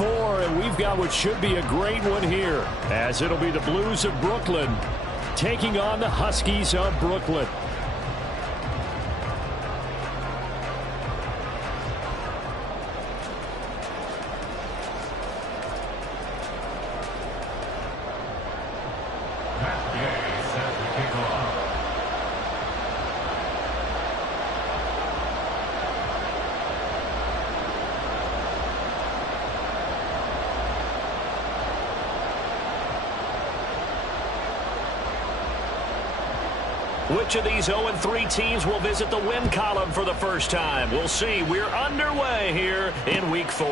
4, and we've got what should be a great one here, as it'll be the Blues of Brooklyn taking on the Huskies of Brooklyn. Which of these 0-3 teams will visit the win column for the first time? We'll see. We're underway here in Week 4.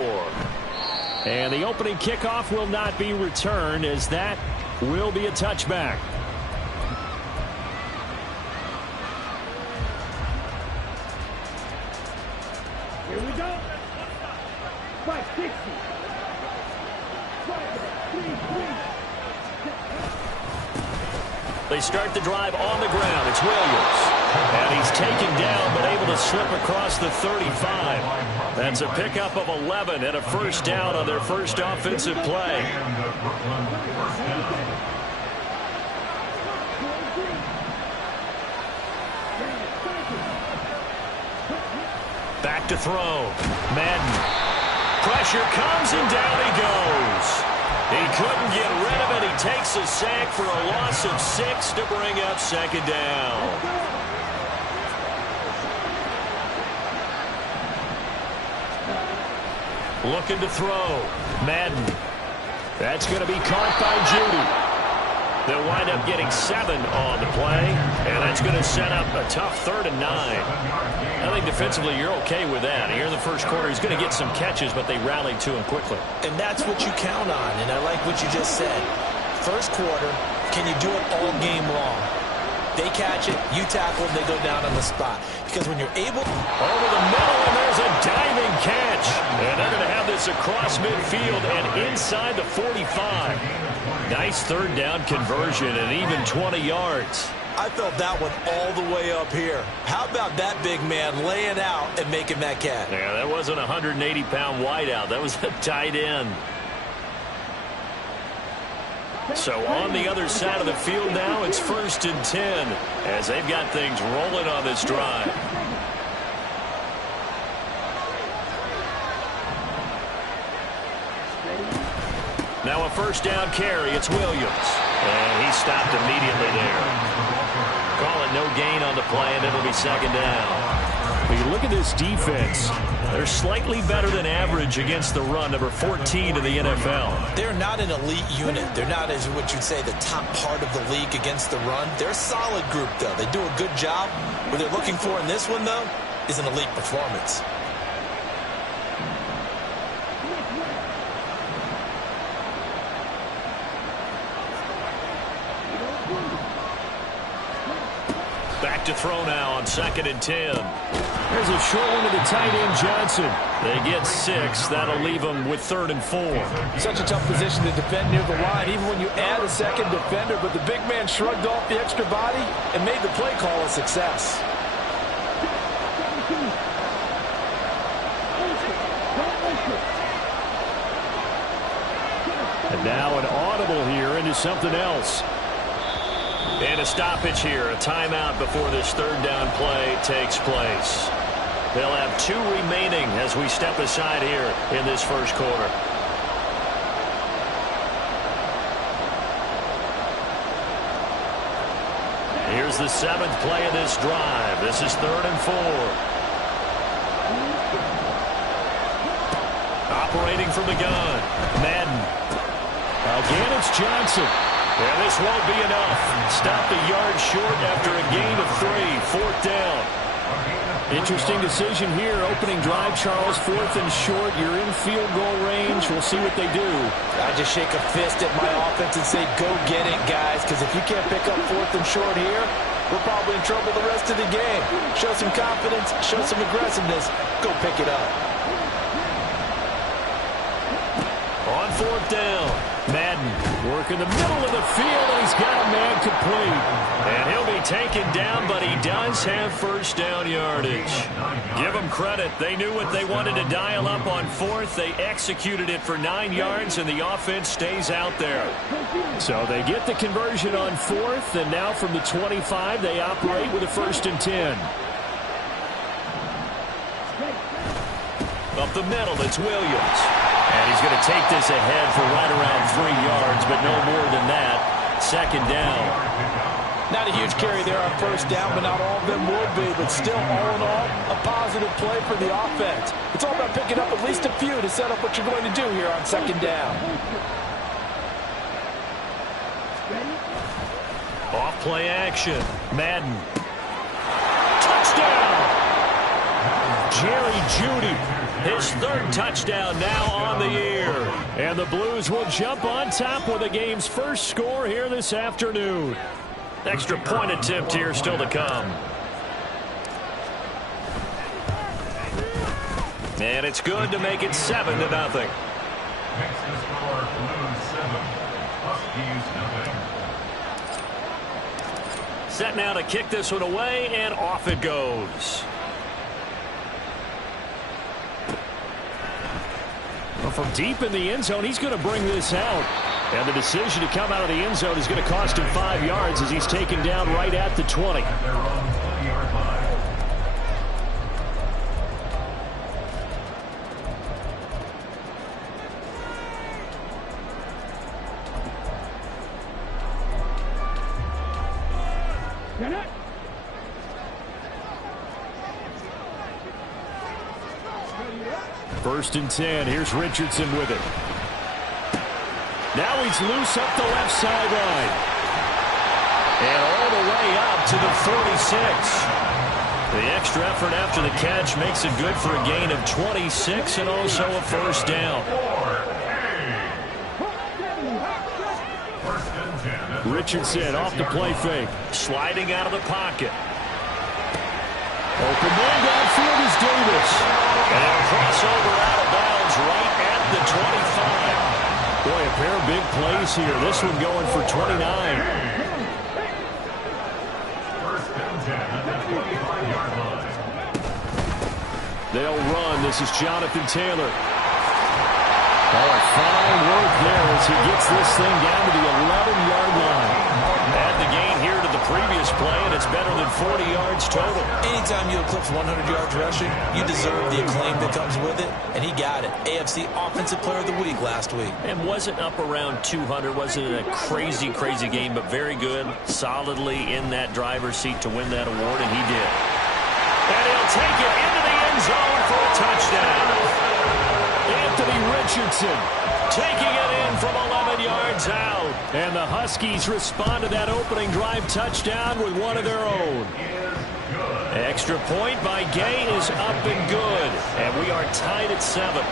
And the opening kickoff will not be returned, as that will be a touchback. Here we go. 560. 5-3-3. They start the drive on the ground. It's Williams. And he's taken down, but able to slip across the 35. That's a pickup of 11 and a first down on their first offensive play. Back to throw. Madden. Pressure comes and down he goes. He couldn't get rid of it. He takes a sack for a loss of 6 to bring up second down. Looking to throw. Madden. That's going to be caught by Judy. They'll wind up getting 7 on the play, and that's going to set up a tough 3rd and 9. I think defensively you're okay with that. Here in the first quarter, he's going to get some catches, but they rallied to him quickly. And that's what you count on, and I like what you just said. First quarter, can you do it all game long? They catch it, you tackle them, they go down on the spot. Because when you're able... Over the middle, and there's a diving catch. And they're going to have this across midfield and inside the 45. Nice 3rd down conversion and even 20 yards. I felt that one all the way up here. How about that big man laying out and making that catch? Yeah, that wasn't a 180-pound wideout. That was a tight end. So on the other side of the field now, it's 1st and 10 as they've got things rolling on this drive. Now a first down carry. It's Williams. And he stopped immediately there. Call it no gain on the play, and it'll be 2nd down. When you look at this defense, they're slightly better than average against the run, number 14 in the NFL. They're not an elite unit. They're not, as what you'd say, the top part of the league against the run. They're a solid group, though. They do a good job. What they're looking for in this one, though, is an elite performance. Back to throw now on 2nd and 10. There's a short one to the tight end, Johnson. They get 6. That'll leave them with 3rd and 4. Such a tough position to defend near the line, even when you add a second defender. But the big man shrugged off the extra body and made the play call a success. And now an audible here into something else. And a stoppage here, a timeout before this 3rd down play takes place. They'll have 2 remaining as we step aside here in this first quarter. Here's the 7th play of this drive. This is 3rd and 4. Operating from the gun. Madden. Again, it's Johnson. And this won't be enough. Stopped a yard short after a gain of 3. 4th down. Interesting decision here. Opening drive, Charles. 4th and short. You're in field goal range. We'll see what they do. I just shake a fist at my offense and say, go get it, guys. Because if you can't pick up 4th and short here, we're probably in trouble the rest of the game. Show some confidence. Show some aggressiveness. Go pick it up. On fourth down, Madden working the middle of the field, and he's got a man complete. And he'll be taken down, but he does have first down yardage. Give them credit. They knew what they wanted to dial up on fourth. They executed it for 9 yards, and the offense stays out there. So they get the conversion on fourth, and now from the 25, they operate with a 1st and 10. Up the middle, it's Williams. And he's going to take this ahead for right around 3 yards, but no more than that. 2nd down. Not a huge carry there on first down, but not all of them would be. But still, all in all, a positive play for the offense. It's all about picking up at least a few to set up what you're going to do here on 2nd down. Off play action. Madden. Touchdown! Jerry Jeudy. His 3rd touchdown now on the year. And the Blues will jump on top with the game's first score here this afternoon. Extra point attempt here still to come. And it's good to make it 7-0. Set now to kick this one away, and off it goes. Well, from deep in the end zone, he's going to bring this out. And the decision to come out of the end zone is going to cost him 5 yards as he's taken down right at the 20. First and 10. Here's Richardson with it. Now he's loose up the left sideline. And all the way up to the 46. The extra effort after the catch makes it good for a gain of 26 and also a first down. Richardson off the play fake. Sliding out of the pocket. Open man downfield is Davis. And a crossover out of bounds right at the 25. Boy, a pair of big plays here. This one going for 29. They'll run. This is Jonathan Taylor. Oh, fine work there as he gets this thing down to the 11-yard line. Add the gain here to the previous play, and it's better than 40 yards total. Anytime you eclipse 100 yards rushing, you deserve the acclaim that comes with it, and he got it. AFC Offensive Player of the Week last week. And wasn't up around 200. Wasn't a crazy, crazy game, but very good, solidly in that driver's seat to win that award, and he did. And he'll take it into the end zone for a touchdown. Anthony Richardson taking it in from 11 yards out. And the Huskies respond to that opening drive touchdown with one of their own. Extra point by Gay is up and good. And we are tied at 7.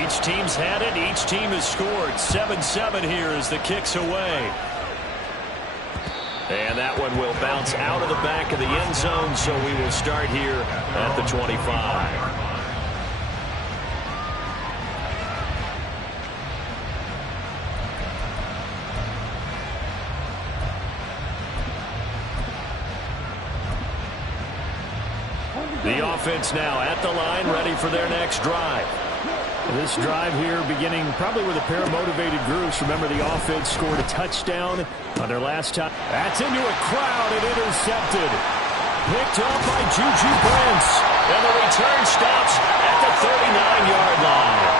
Each team's had it. Each team has scored. 7-7 here as the kick's away. And that one will bounce out of the back of the end zone, so we will start here at the 25. The offense now at the line, ready for their next drive. This drive here beginning probably with a pair of motivated groups. Remember, the offense scored a touchdown on their last time. That's into a crowd and intercepted. Picked up by Juju Brents. And the return stops at the 39-yard line.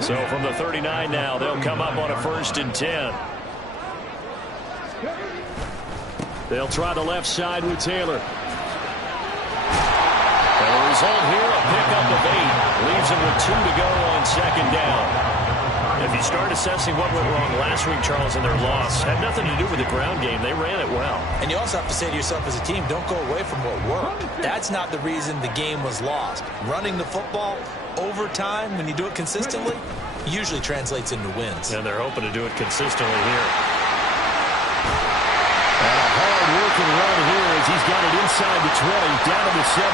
So from the 39 now, they'll come up on a 1st and 10. They'll try the left side with Taylor. And the result here, a pickup of 8. Leaves them with 2 to go on 2nd down. If you start assessing what went wrong last week, Charles, in their loss, had nothing to do with the ground game. They ran it well. And you also have to say to yourself as a team, don't go away from what worked. That's not the reason the game was lost. Running the football over time, when you do it consistently, usually translates into wins. And they're hoping to do it consistently here. hard-working run here as he's got it inside the 20, down to the 17.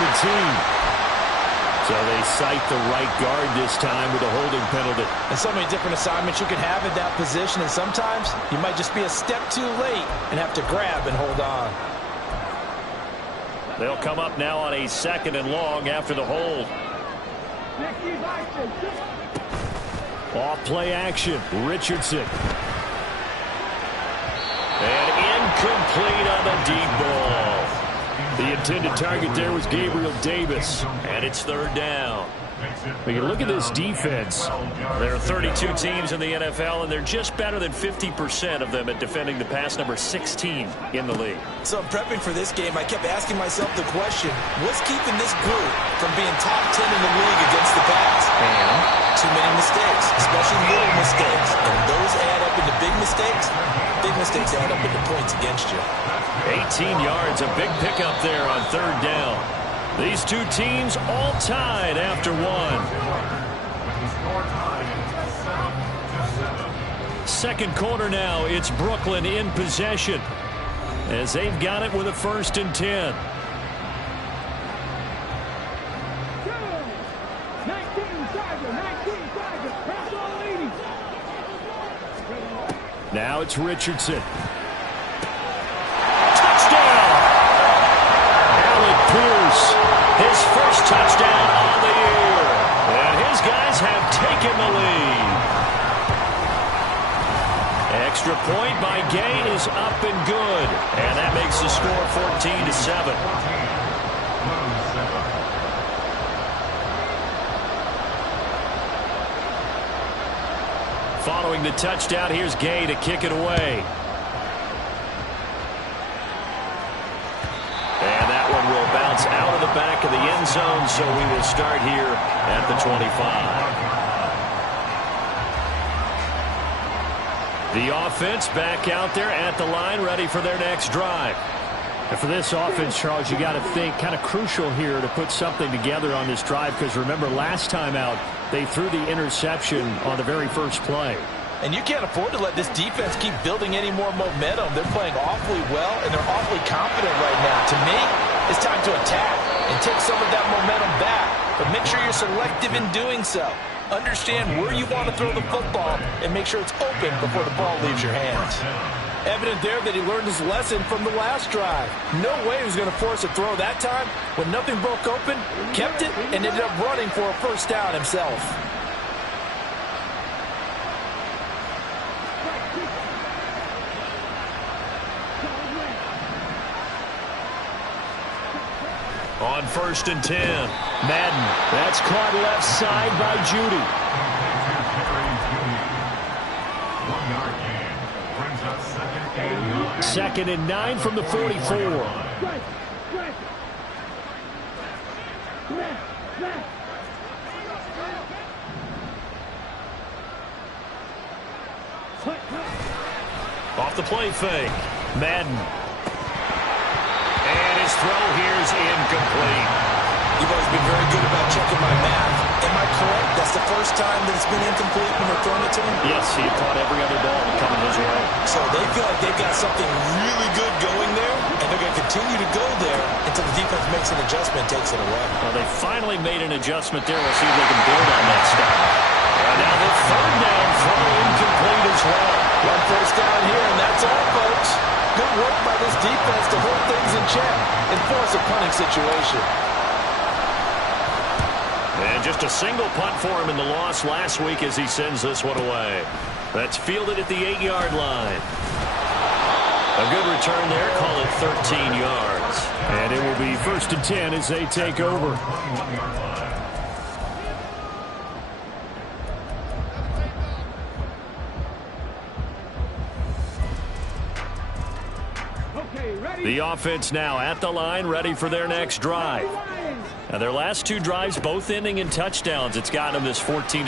So they cite the right guard this time with a holding penalty. And so many different assignments you can have in that position, and sometimes you might just be a step too late and have to grab and hold on. They'll come up now on a 2nd and long after the hold. Off play action, Richardson. And incomplete on the deep ball. The intended target there was Gabriel Davis. And it's 3rd down. We can look at this defense. There are 32 teams in the NFL, and they're just better than 50% of them at defending the pass, number 16 in the league. So prepping for this game, I kept asking myself the question, what's keeping this group from being top 10 in the league against the pass? And too many mistakes, especially little mistakes. And those add up into big mistakes. Big mistakes add up into points against you. 18 yards, a big pickup there on 3rd down. These two teams all tied after 1. 2nd quarter now, it's Brooklyn in possession as they've got it with a 1st and 10. 19 Tigers, press all 80. Now it's Richardson. Touchdown! Alec Pierce, his first touchdown on the year. And his guys have taken the lead. Extra point by Gay is up and good. And that makes the score 14-7. Following the touchdown, here's Gay to kick it away. And that one will bounce out of the back of the end zone, so we will start here at the 25. The offense back out there at the line, ready for their next drive. And for this offense, Charles, you got to think kind of crucial here to put something together on this drive, because remember last time out they threw the interception on the very first play. And you can't afford to let this defense keep building any more momentum. They're playing awfully well, and they're awfully confident right now. To me, it's time to attack and take some of that momentum back. But make sure you're selective in doing so. Understand where you want to throw the football and make sure it's open before the ball leaves your hands. Evident there that he learned his lesson from the last drive. No way he was going to force a throw that time. When nothing broke open, kept it, and ended up running for a 1st down himself. On 1st and 10, Madden, that's caught left side by Judy. 2nd and 9 from the 44. off the play fake. Madden. And his throw here is incomplete. You've always been very good about checking my math. Am I correct? That's the first time that it's been incomplete when they're throwing it to him? Yes, he had caught every other ball coming his way. So they feel like they've got something really good going there, and they're going to continue to go there until the defense makes an adjustment and takes it away. Well, they finally made an adjustment there. We'll see if they can build on that stop. And now the 3rd down throw incomplete as well. One 1st down here, and that's all, folks. Good work by this defense to hold things in check and force a punting situation. And just a single punt for him in the loss last week as he sends this one away. That's fielded at the 8-yard line. A good return there. Call it 13 yards. And it will be 1st and 10 as they take over. The offense now at the line, ready for their next drive. Now their last 2 drives, both ending in touchdowns. It's gotten them this 14-7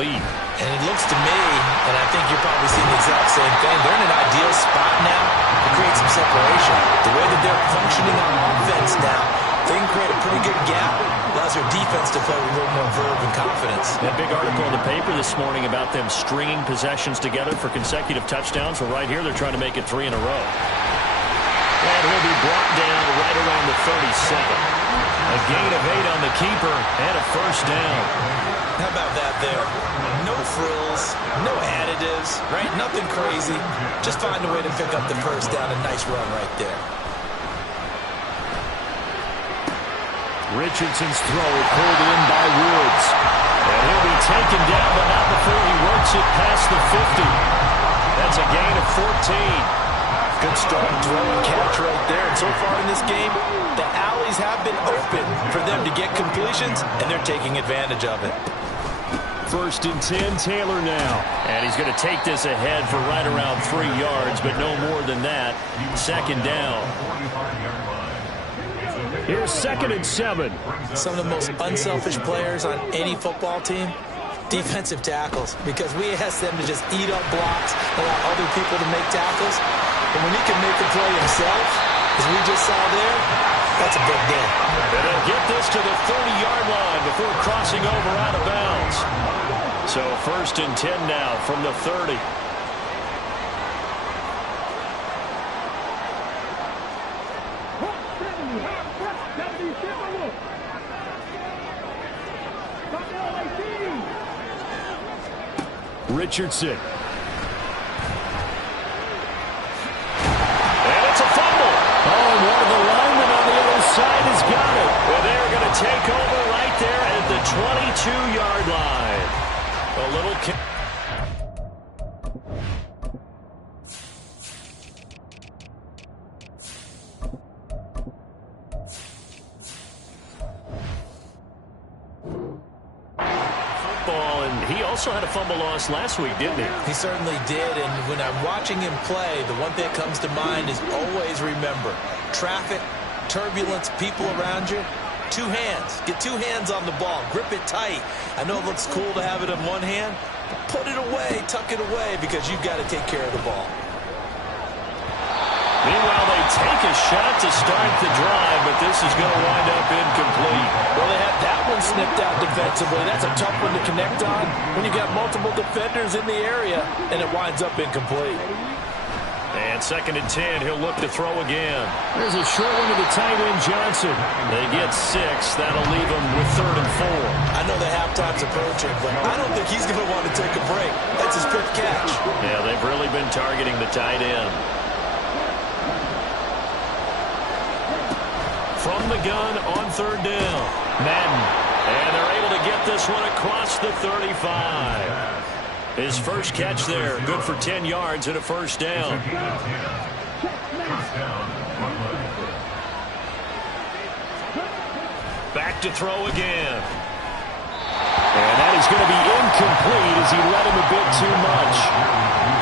lead. And it looks to me, and I think you're probably seeing the exact same thing, they're in an ideal spot now to create some separation. The way that they're functioning on offense now, they can create a pretty good gap. Allows their defense to play with a little more verve and confidence. That big article in the paper this morning about them stringing possessions together for consecutive touchdowns. Well, right here they're trying to make it 3 in a row. And he'll be brought down right around the 37. A gain of 8 on the keeper and a first down. How about that there? No frills, no additives, right? Nothing crazy. Just find a way to pick up the first down. A nice run right there. Richardson's throw pulled in by Woods. And he'll be taken down, but not before he works it past the 50. That's a gain of 14. Good strong throw and catch right there. And so far in this game, the alleys have been open for them to get completions, and they're taking advantage of it. 1st and 10, Taylor now. And he's going to take this ahead for right around 3 yards, but no more than that. 2nd down. Here's 2nd and 7. Some of the most unselfish players on any football team, defensive tackles, because we ask them to just eat up blocks, allow other people to make tackles. But when he can make the play himself, as we just saw there, that's a big day. And they'll get this to the 30-yard line before crossing over out of bounds. So 1st and 10 now from the 30. Richardson. And it's a fumble. Oh, and one of the linemen on the other side has got it. Well, they're going to take over right there at the 22-yard line. A little kick. Also had a fumble loss last week, didn't he? He certainly did, and when I'm watching him play, the one thing that comes to mind is always remember, traffic, turbulence, people around you, 2 hands. Get 2 hands on the ball. Grip it tight. I know it looks cool to have it in one hand, but put it away, tuck it away, because you've got to take care of the ball. Meanwhile, they take a shot to start the drive, but this is going to wind up incomplete. Well, they had that one snipped out defensively. That's a tough one to connect on when you got multiple defenders in the area, and it winds up incomplete. And 2nd and 10, he'll look to throw again. There's a short one to the tight end, Johnson. They get 6. That'll leave them with 3rd and 4. I know the halftime's approaching, but I don't think he's going to want to take a break. That's his 5th catch. Yeah, they've really been targeting the tight end. From the gun on 3rd down, Madden. And they're able to get this one across the 35. His first catch there, good for 10 yards and a first down. Back to throw again. And that is going to be incomplete as he let him a bit too much.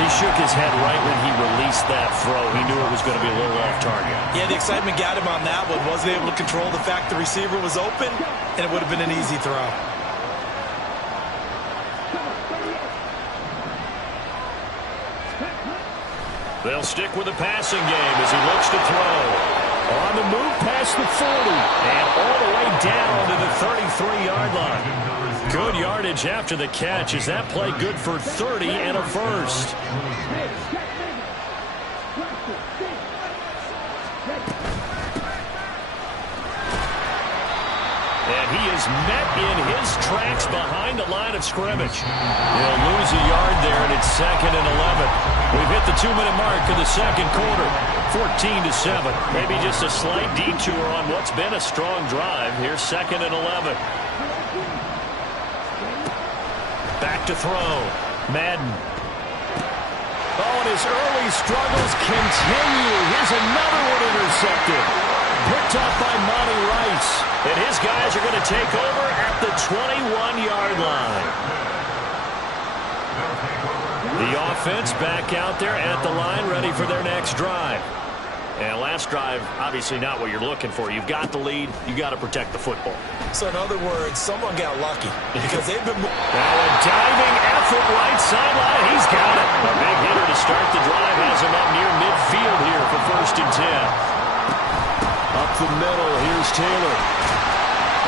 He shook his head right when he released that throw. He knew it was going to be a little off target. Yeah, the excitement got him on that one. Wasn't able to control the fact the receiver was open, and it would have been an easy throw. They'll stick with the passing game as he looks to throw. On the move past the 40. And all the way down to the 33-yard line. Good yardage after the catch. Is that play good for 30 and a first? And he is met in his tracks behind the line of scrimmage. He'll lose a yard there, and it's 2nd and 11. We've hit the 2-minute mark of the second quarter. 14-7. Maybe just a slight detour on what's been a strong drive. Here's 2nd and 11. Back to throw. Madden. Oh, and his early struggles continue. Here's another one intercepted. Picked up by Monty Rice. And his guys are going to take over at the 21-yard line. The offense back out there at the line, ready for their next drive. And last drive, obviously not what you're looking for. You've got the lead. You've got to protect the football. So in other words, someone got lucky because they've been... Now a diving effort right sideline. He's got it. A big hitter to start the drive. Has him up near midfield here for 1st and 10. Up the middle, here's Taylor.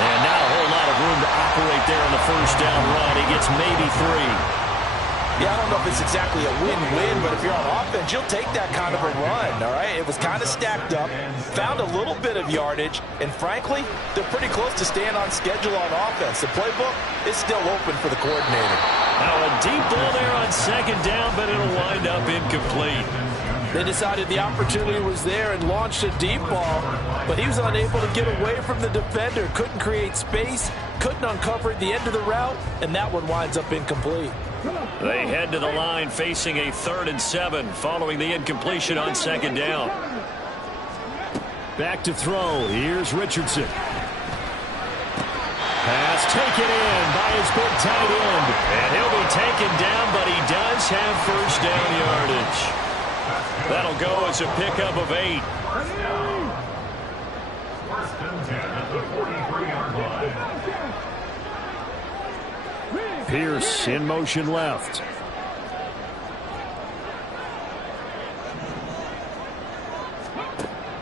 And not a whole lot of room to operate there on the first down run. He gets maybe 3. Yeah, I don't know if it's exactly a win-win, but if you're on offense, you'll take that kind of a run, all right? It was kind of stacked up, found a little bit of yardage, and frankly, they're pretty close to staying on schedule on offense. The playbook is still open for the coordinator. Now a deep ball there on second down, but it'll wind up incomplete. They decided the opportunity was there and launched a deep ball, but he was unable to get away from the defender, couldn't create space, couldn't uncover the end of the route, and that one winds up incomplete. They head to the line facing a 3rd and 7 following the incompletion on second down. Back to throw. Here's Richardson. Pass taken in by his big tight end. And he'll be taken down, but he does have first down yardage. That'll go as a pickup of 8. Pierce in motion left.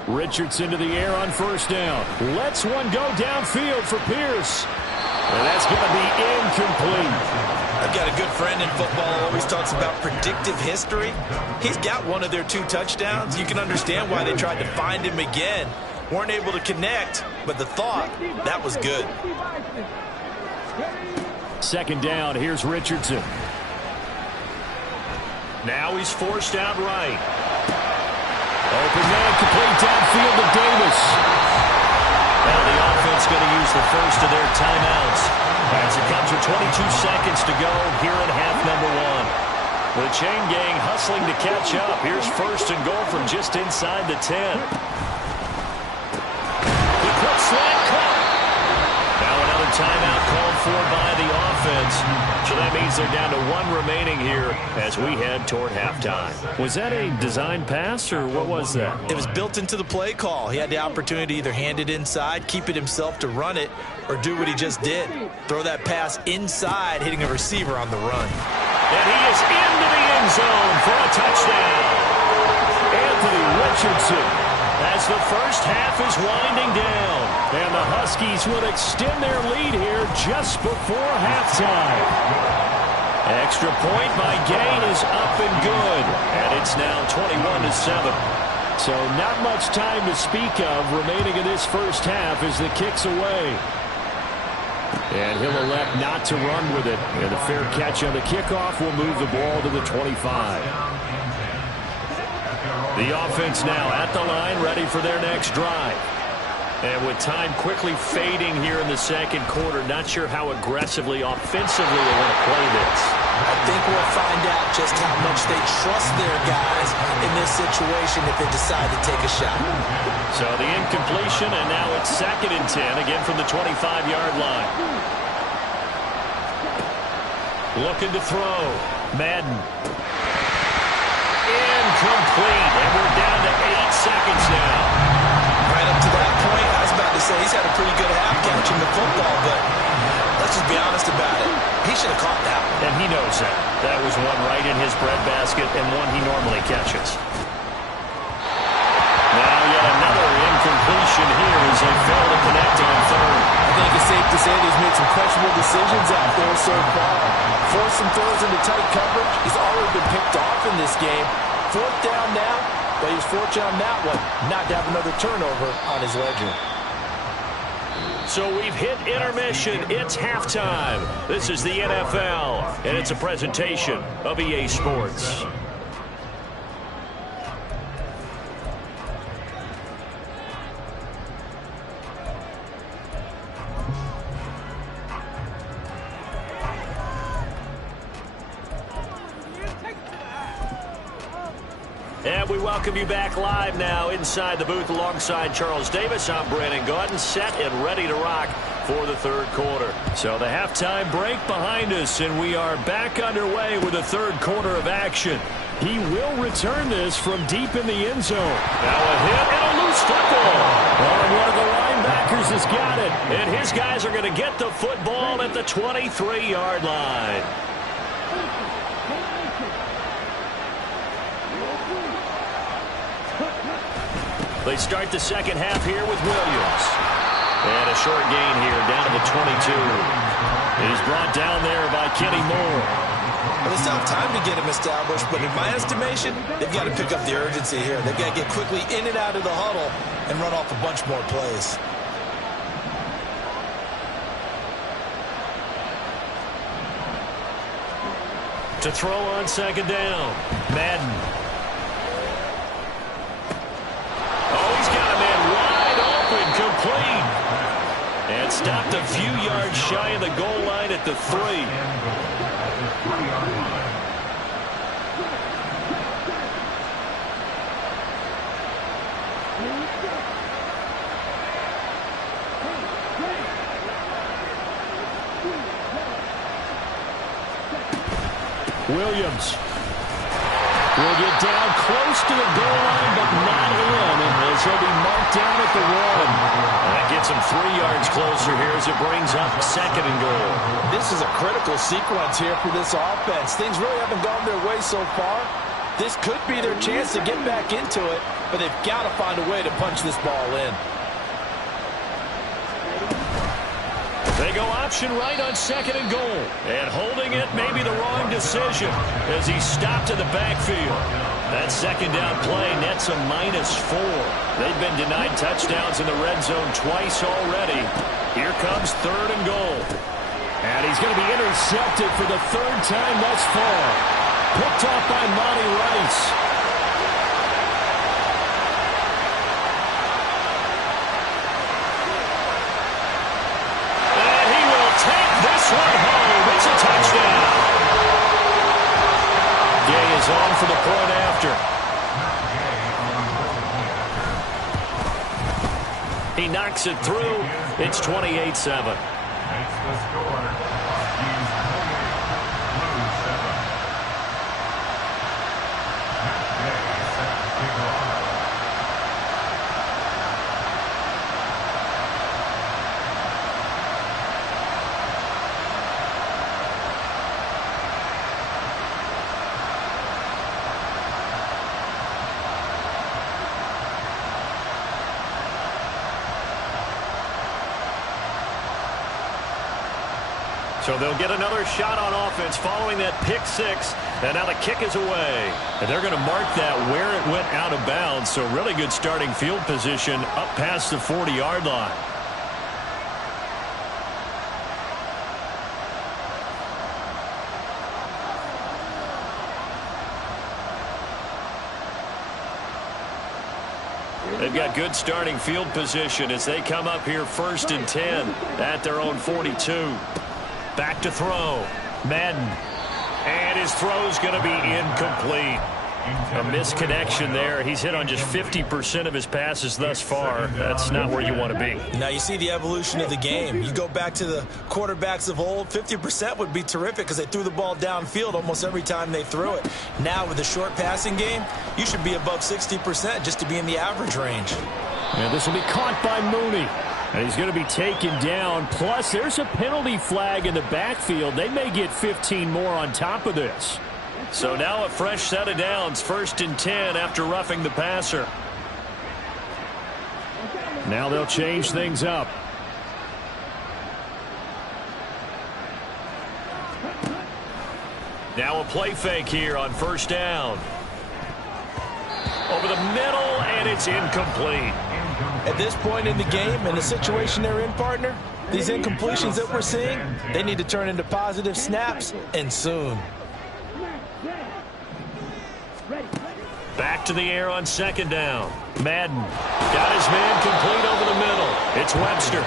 Richardson to the air on first down. Lets one go downfield for Pierce. And that's going to be incomplete. I've got a good friend in football who always talks about predictive history. He's got one of their 2 touchdowns. You can understand why they tried to find him again. Weren't able to connect, but the thought, that was good. Second down, here's Richardson. Now he's forced out right. Open man, complete downfield to Davis. Now the offense going to use the first of their timeouts as it comes with 22 seconds to go here in half number 1. The chain gang hustling to catch up. Here's first and goal from just inside the 10. The quick slant cut. Now another timeout called for by the offense. So that means they're down to 1 remaining here as we head toward halftime. Was that a design pass, or what was that? It was built into the play call. He had the opportunity to either hand it inside, keep it himself to run it, or do what he just did. Throw that pass inside, hitting a receiver on the run. And he is into the end zone for a touchdown. Anthony Richardson. As the first half is winding down. And the Huskies will extend their lead here just before halftime. Extra point by Gain is up and good. And it's now 21-7. So not much time to speak of remaining in this first half as the kick's away. And he'll elect not to run with it. And a fair catch on the kickoff will move the ball to the 25. The offense now at the line, ready for their next drive. And with time quickly fading here in the second quarter, not sure how aggressively, offensively they want to play this. I think we'll find out just how much they trust their guys in this situation if they decide to take a shot. So the incompletion, and now it's 2nd and 10, again from the 25-yard line. Looking to throw. Madden. Incomplete, and we're down to 8 seconds now. Right up to that point, I was about to say he's had a pretty good half catching the football, but let's just be honest about it. He should have caught that one. And he knows that. That was one right in his breadbasket and one he normally catches. Now yet another incompletion here as they fail to connect on 3rd. I think it's safe to say that he's made some questionable decisions out there so far. Forced some throws into tight coverage. He's already been picked off in this game. 4th down now, but he's fortunate on that one not to have another turnover on his ledger. So we've hit intermission. It's halftime. This is the NFL, and it's a presentation of EA Sports. And we welcome you back live now inside the booth alongside Charles Davis. I'm Brandon Gaudin, set and ready to rock for the 3rd quarter. So the halftime break behind us, and we are back underway with the 3rd quarter of action. He will return this from deep in the end zone. Now a hit and a loose football. Oh, one of the linebackers has got it. And his guys are going to get the football at the 23-yard line. They start the second half here with Williams. And a short gain here down to the 22. He's brought down there by Kenny Moore. Well, they still have time to get him established, but in my estimation, they've got to pick up the urgency here. They've got to get quickly in and out of the huddle and run off a bunch more plays. To throw on second down, Madden. Oh, he's got a man wide open, complete. And stopped a few yards shy of the goal line at the 3. Williams will get down close to the goal line, but not in, as he'll be marked down at the 1. That gets him 3 yards closer here as it brings up second and goal. This is a critical sequence here for this offense. Things really haven't gone their way so far. This could be their chance to get back into it, but they've got to find a way to punch this ball in. They go option right on second and goal. And holding it may be the wrong decision as he stopped in the backfield. That second down play nets a -4. They've been denied touchdowns in the red zone twice already. Here comes third and goal. And he's going to be intercepted for the 3rd time thus far. Picked off by Monty Rice. This one home. It's a touchdown. Gay is on for the point after. He knocks it through. It's 28-7. So they'll get another shot on offense following that pick 6. And now the kick is away. And they're going to mark that where it went out of bounds. So really good starting field position up past the 40-yard line. They've got good starting field position as they come up here 1st and 10 at their own 42. Back to throw. Madden. And his throw's going to be incomplete. A misconnection there. He's hit on just 50% of his passes thus far. That's not where you want to be. Now you see the evolution of the game. You go back to the quarterbacks of old, 50% would be terrific because they threw the ball downfield almost every time they threw it. Now with the short passing game, you should be above 60% just to be in the average range. And this will be caught by Mooney. And he's going to be taken down. Plus, there's a penalty flag in the backfield. They may get 15 more on top of this. So now a fresh set of downs, 1st and 10 after roughing the passer. Now they'll change things up. Now a play fake here on 1st down. Over the middle, and it's incomplete. At this point in the game, in the situation they're in, partner, these incompletions that we're seeing, they need to turn into positive snaps, and soon. Back to the air on 2nd down. Madden got his man complete over the middle. It's Webster.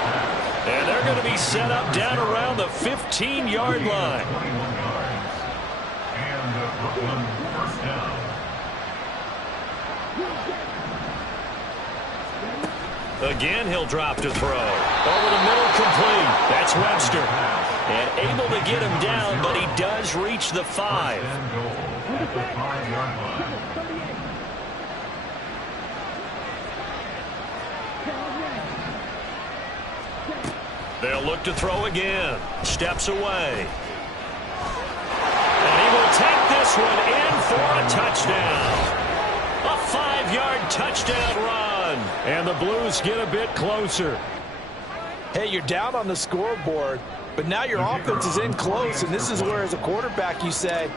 And they're going to be set up down around the 15-yard line. Again, he'll drop to throw. Over the middle, complete. That's Webster. And able to get him down, but he does reach the 5. They'll look to throw again. Steps away. And he will take this one in for a touchdown. A 5-yard touchdown run. And the Blues get a bit closer. Hey, you're down on the scoreboard, But now your offense is in close, and this is where, as a quarterback, you say,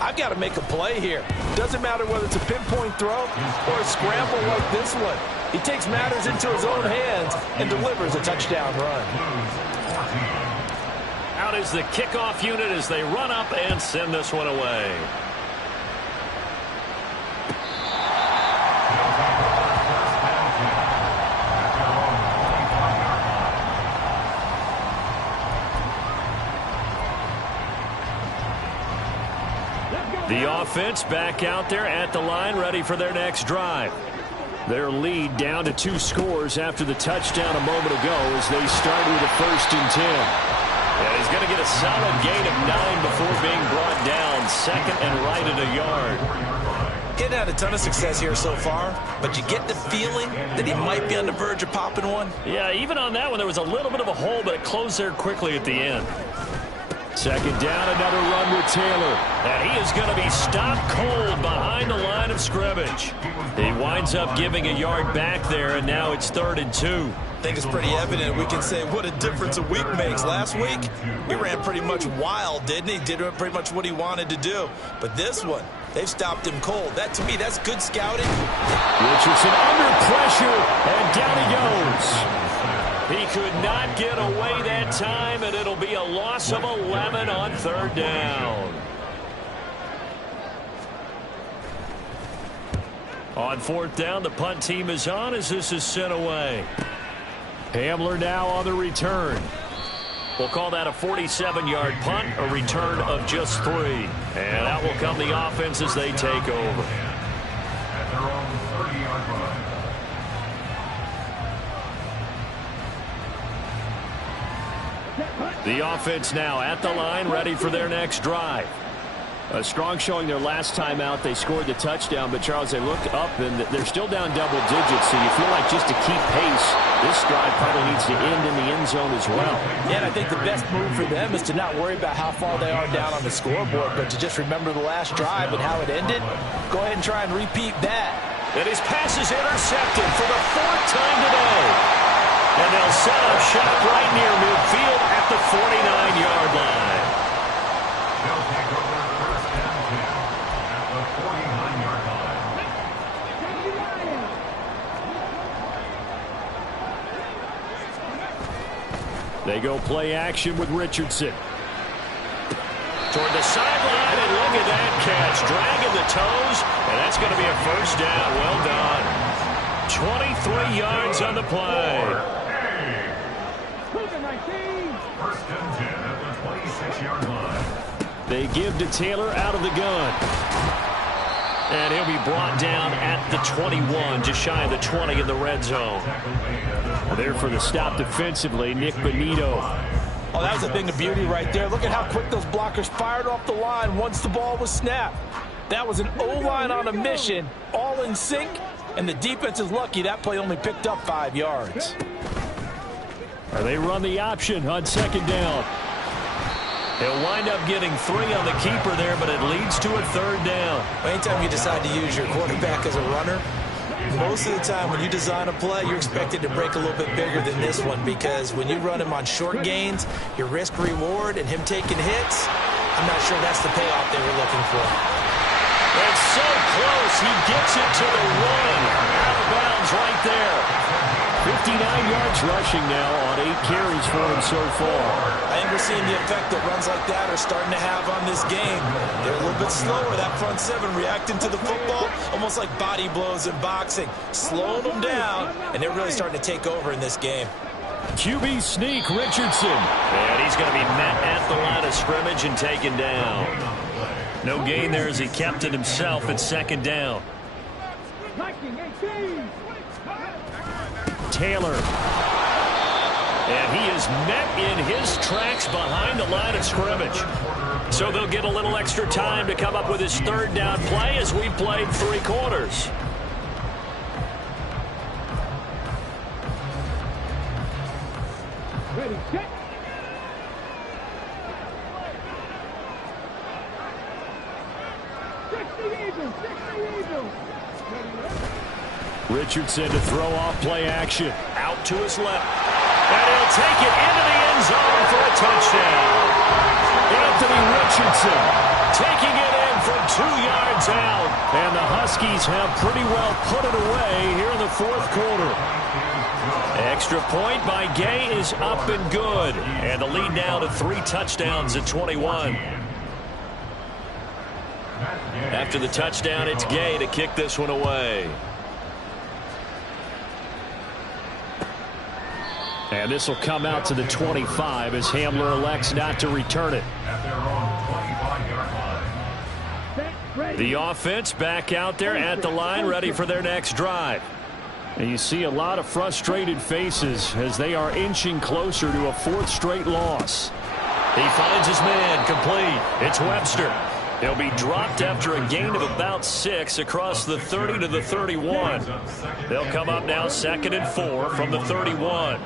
I've got to make a play here. Doesn't matter whether it's a pinpoint throw or a scramble like this one. He takes matters into his own hands and delivers a touchdown run. Out is the kickoff unit as they run up and send this one away. The offense back out there at the line, ready for their next drive. Their lead down to 2 scores after the touchdown a moment ago as they start with a 1st and 10. And he's going to get a solid gain of 9 before being brought down. 2nd and right at a yard. Getting had a ton of success here so far, but you get the feeling that he might be on the verge of popping one. Yeah, even on that one, there was a little bit of a hole, but it closed there quickly at the end. 2nd down, another run with Taylor. And he is going to be stopped cold behind the line of scrimmage. He winds up giving a yard back there, and now it's 3rd and 2. I think it's pretty evident. We can say what a difference a week makes. Last week, he ran pretty much wild, didn't he? Did pretty much what he wanted to do. But this one, they've stopped him cold. That, to me, that's good scouting. Richardson under pressure, and down he goes. He could not get away that time, and it'll be a loss of 11 on 3rd down. On 4th down, the punt team is on as this is sent away. Hamler now on the return. We'll call that a 47-yard punt, a return of just 3. And out will come the offense as they take over. At their own 30-yard line. The offense now at the line, ready for their next drive. A strong showing their last time out. They scored the touchdown, but, Charles, they look up, and they're still down double digits, so you feel like just to keep pace, this drive probably needs to end in the end zone as well. Yeah, and I think the best move for them is to not worry about how far they are down on the scoreboard, but to just remember the last drive and how it ended. Go ahead and try and repeat that. And his pass is intercepted for the 4th time today. And they'll set up shop right near midfield at the 49-yard line. They'll take over 1st and 10 at the 49-yard line. They go play action with Richardson. Toward the sideline, and look at that catch. Dragging the toes, and that's going to be a 1st down. Well done. 23 yards on the play. 1st and 10 at the 26-yard line. They give to Taylor out of the gun. And he'll be brought down at the 21, just shy of the 20 in the red zone. There for the stop defensively, Nick Bonito. Oh, that was a thing of beauty right there. Look at how quick those blockers fired off the line once the ball was snapped. That was an O-line on a mission, all in sync, and the defense is lucky that play only picked up 5 yards. They run the option on 2nd down. He'll wind up getting 3 on the keeper there, but it leads to a 3rd down. Anytime you decide to use your quarterback as a runner, most of the time when you design a play, you're expected to break a little bit bigger than this one, because when you run him on short gains, your risk-reward and him taking hits, I'm not sure that's the payoff they were looking for. It's so close. He gets it to the 1. Out of bounds right there. 59 yards rushing now on 8 carries for him so far. I think we're seeing the effect that runs like that are starting to have on this game. They're a little bit slower. That front 7 reacting to the football, almost like body blows in boxing, slowing them down, and they're really starting to take over in this game. QB sneak, Richardson. And he's going to be met at the line of scrimmage and taken down. No gain there as he kept it himself at 2nd down. Taylor. And he is met in his tracks behind the line of scrimmage. So they'll get a little extra time to come up with his 3rd down play as we played 3 quarters. Ready, set. Richardson to throw off play action. Out to his left. And he'll take it into the end zone for a touchdown. Anthony Richardson taking it in from 2 yards out. And the Huskies have pretty well put it away here in the fourth quarter. Extra point by Gay is up and good. And the lead now to 3 touchdowns at 21. After the touchdown, it's Gay to kick this one away. And this will come out to the 25 as Hamler elects not to return it. The offense back out there at the line, ready for their next drive. And you see a lot of frustrated faces as they are inching closer to a 4th straight loss. He finds his man, complete. It's Webster. He'll be dropped after a gain of about 6 across the 30 to the 31. They'll come up now 2nd and 4 from the 31.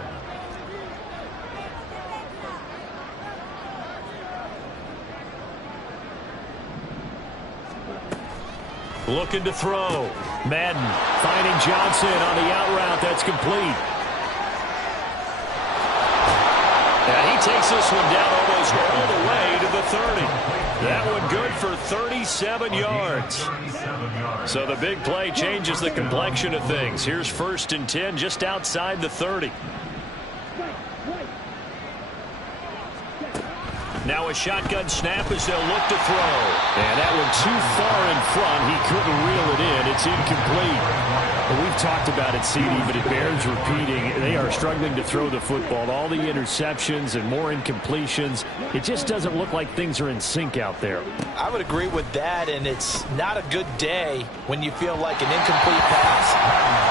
Looking to throw. Madden finding Johnson on the out route. That's complete. And he takes this one down almost all the way to the 30. That one good for 37 yards. So the big play changes the complexion of things. Here's 1st and 10 just outside the 30. Now a shotgun snap as they'll look to throw. And that one too far in front. He couldn't reel it in. It's incomplete. Well, we've talked about it, CD, but it bears repeating. They are struggling to throw the football. All the interceptions and more incompletions. It just doesn't look like things are in sync out there. I would agree with that, and it's not a good day when you feel like an incomplete pass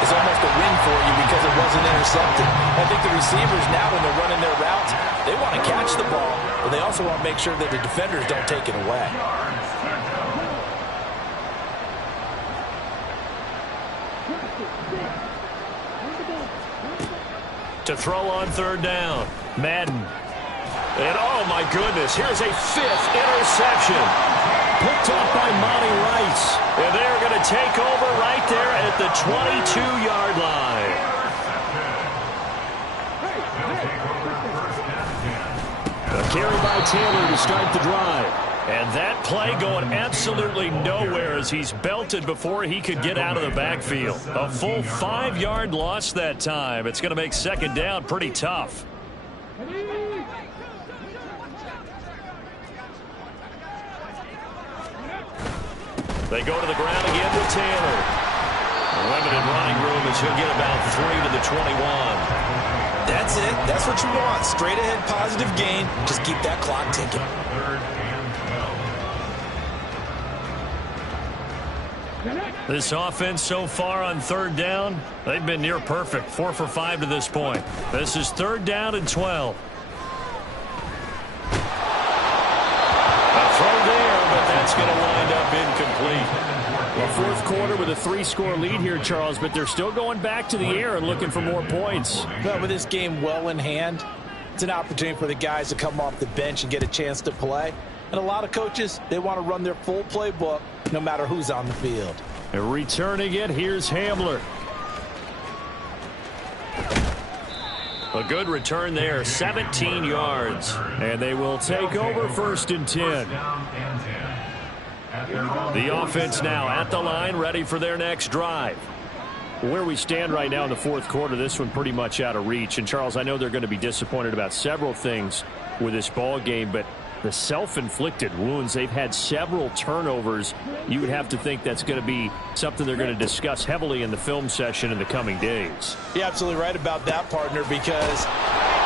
is almost a win for you because it wasn't intercepted. I think the receivers now, when they're running their routes, they want to catch the ball, but they also want to make sure that the defenders don't take it away. To throw on 3rd down. Madden. And oh my goodness, here's a 5th interception. Picked up by Monty Rice. And they're going to take over right there at the 22-yard line. A carry by Taylor to start the drive. And that play going absolutely nowhere as he's belted before he could get out of the backfield. A full 5-yard loss that time. It's going to make 2nd down pretty tough. They go to the ground again with Taylor. Limited running room as he'll get about 3 to the 21. That's it. That's what you want. Straight ahead positive gain. Just keep that clock ticking. This offense so far on 3rd down, they've been near perfect. 4 for 5 to this point. This is 3rd down and 12. A throw there, but that's going to wind up incomplete. Well, 4th quarter with a 3-score lead here, Charles, but they're still going back to the air and looking for more points. But with this game well in hand, it's an opportunity for the guys to come off the bench and get a chance to play. And a lot of coaches, they want to run their full playbook no matter who's on the field. And returning it, here's Hamler. A good return there, 17 yards. And they will take over 1st and 10. The offense now at the line, ready for their next drive. Where we stand right now in the 4th quarter, this one pretty much out of reach. And, Charles, I know they're going to be disappointed about several things with this ball game, but the self-inflicted wounds, they've had several turnovers. You would have to think that's going to be something they're going to discuss heavily in the film session in the coming days. You're absolutely right about that, partner, because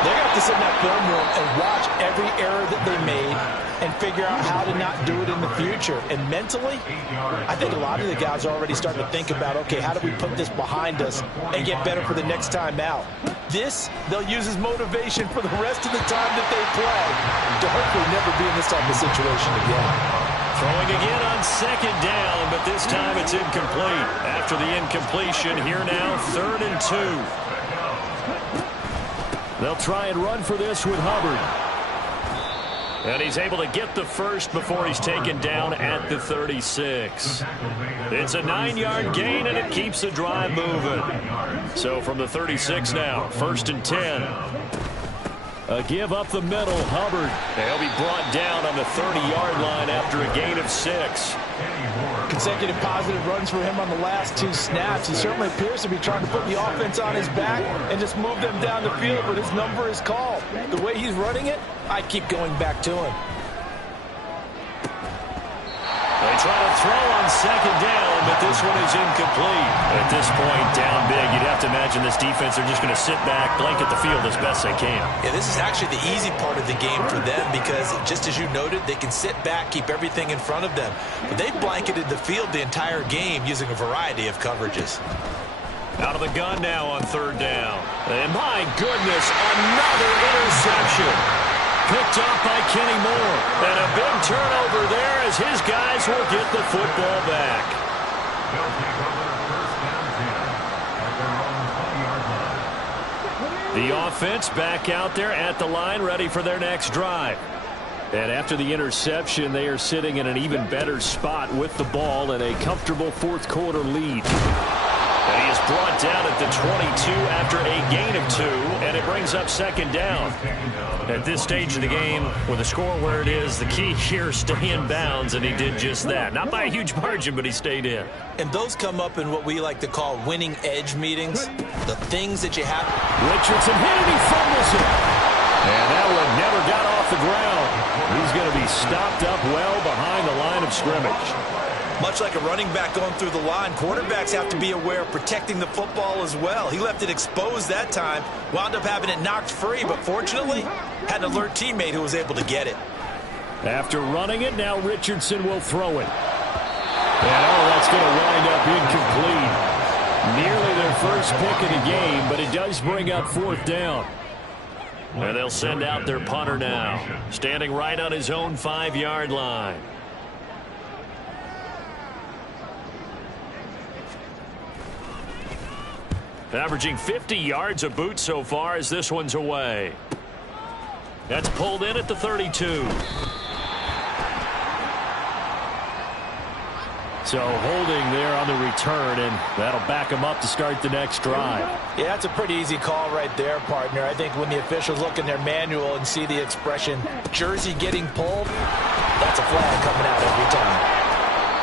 they're going to have to sit in that film room and watch every error that they made and figure out how to not do it in the future. And mentally, I think a lot of the guys are already starting to think about, okay, how do we put this behind us and get better for the next time out? This, they'll use as motivation for the rest of the time that they play to hopefully never be in this type of situation again. Throwing again on 2nd down, but this time it's incomplete. After the incompletion, here now, 3rd and 2. They'll try and run for this with Hubbard. And he's able to get the first before he's taken down at the 36. It's a 9-yard gain, and it keeps the drive moving. So from the 36 now, 1st and 10. A give up the middle, Hubbard. He'll be brought down on the 30-yard line after a gain of 6. Consecutive positive runs for him on the last 2 snaps. He certainly appears to be trying to put the offense on his back and just move them down the field, but his number is called. The way he's running it, I keep going back to him. They try to throw on 2nd down, but this one is incomplete. At this point, down big, you'd have to imagine this defense are just going to sit back, blanket the field as best they can. Yeah, this is actually the easy part of the game for them because, just as you noted, they can sit back, keep everything in front of them. But they've blanketed the field the entire game using a variety of coverages. Out of the gun now on 3rd down. And my goodness, another interception. Picked off by Kenny Moore. And a big turnover there as his guys will get the football back. They'll take over 1st down 10 at their own 20-yard line. The offense back out there at the line, ready for their next drive. And after the interception, they are sitting in an even better spot with the ball and a comfortable 4th quarter lead. And he is brought down at the 22 after a gain of 2, and it brings up 2nd down. At this stage of the game, with the score where it is, the key here is stay in bounds, and he did just that. Not by a huge margin, but he stayed in. And those come up in what we like to call winning edge meetings. The things that you have. Richardson hit it, he fumbles it. And that one never got off the ground. He's going to be stopped up well behind the line of scrimmage. Much like a running back going through the line, quarterbacks have to be aware of protecting the football as well. He left it exposed that time, wound up having it knocked free, but fortunately had an alert teammate who was able to get it. After running it, now Richardson will throw it. And that's going to wind up incomplete. Nearly their first pick of the game, but it does bring up 4th down. And they'll send out their punter now, standing right on his own 5-yard line. Averaging 50 yards a boot so far as this one's away. That's pulled in at the 32. So holding there on the return, and that'll back him up to start the next drive. Yeah, that's a pretty easy call right there, partner. I think when the officials look in their manual and see the expression, jersey getting pulled, that's a flag coming out every time.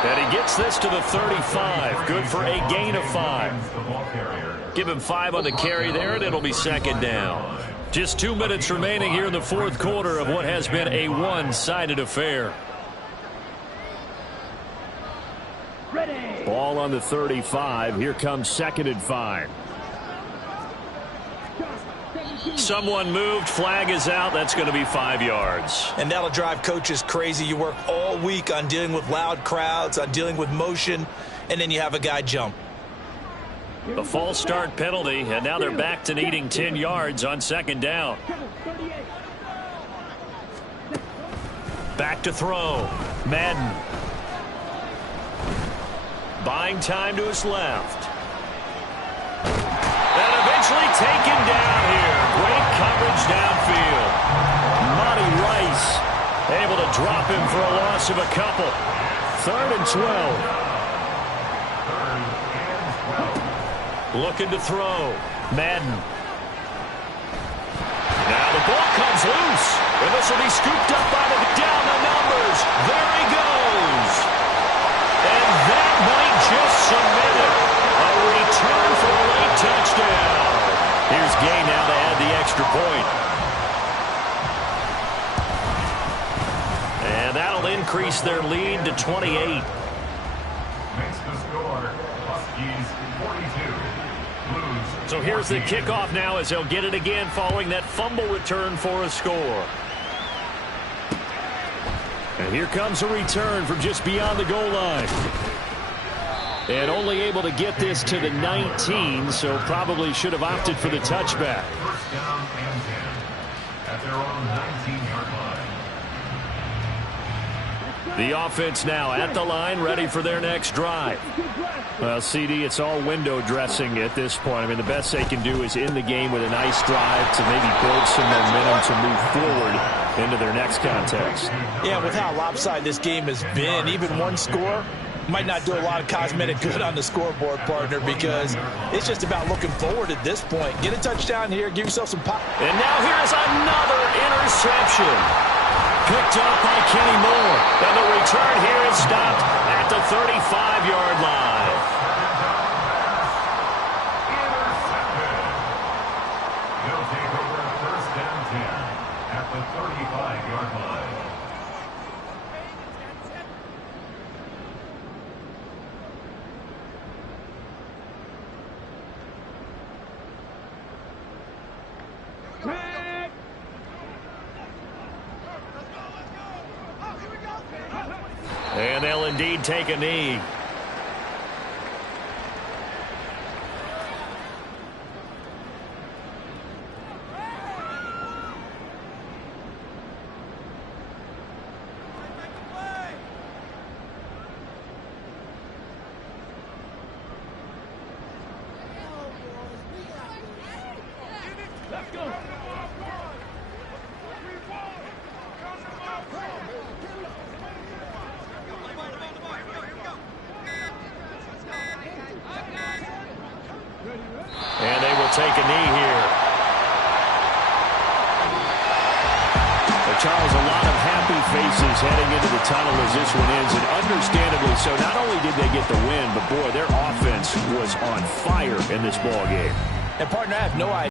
And he gets this to the 35. Good for a gain of 5. Give him 5 on the carry there, and it'll be 2nd down. Just 2 minutes remaining here in the 4th quarter of what has been a one-sided affair. Ball on the 35. Here comes 2nd and 5. Someone moved. Flag is out. That's going to be 5 yards. And that'll drive coaches crazy. You work all week on dealing with loud crowds, on dealing with motion, and then you have a guy jump. A false start penalty, and now they're back to needing 10 yards on 2nd down. Back to throw. Madden. Buying time to his left. And eventually taken down here. Great coverage downfield. Monty Rice able to drop him for a loss of a couple. 3rd and 12. Looking to throw. Madden. Now the ball comes loose. And this will be scooped up by the down the numbers. There he goes. And that might just cement it. A return for a late touchdown. Here's Gay now to add the extra point. And that'll increase their lead to 28. Makes the score, Huskies 42. So here's the kickoff now as they'll get it again following that fumble return for a score. And here comes a return from just beyond the goal line. And only able to get this to the 19, so probably should have opted for the touchback. 1st down and 10 at their own 19-yard The offense now at the line, ready for their next drive. Well, CD, it's all window dressing at this point. I mean, the best they can do is end the game with a nice drive to maybe build some momentum to move forward into their next contest. Yeah, with how lopsided this game has been, even one score might not do a lot of cosmetic good on the scoreboard, partner, because it's just about looking forward at this point. Get a touchdown here, give yourself some pop. And now here's another interception. Picked up by Kenny Moore. And the return here is stopped at the 35-yard line. Intercepted. He'll take over first and 10 at the 35-yard line. And they'll indeed take a knee. Let's go. And they will take a knee here. But Charles, a lot of happy faces heading into the tunnel as this one ends, and understandably so. Not only did they get the win, but boy, their offense was on fire in this ball game. And partner, I have no idea.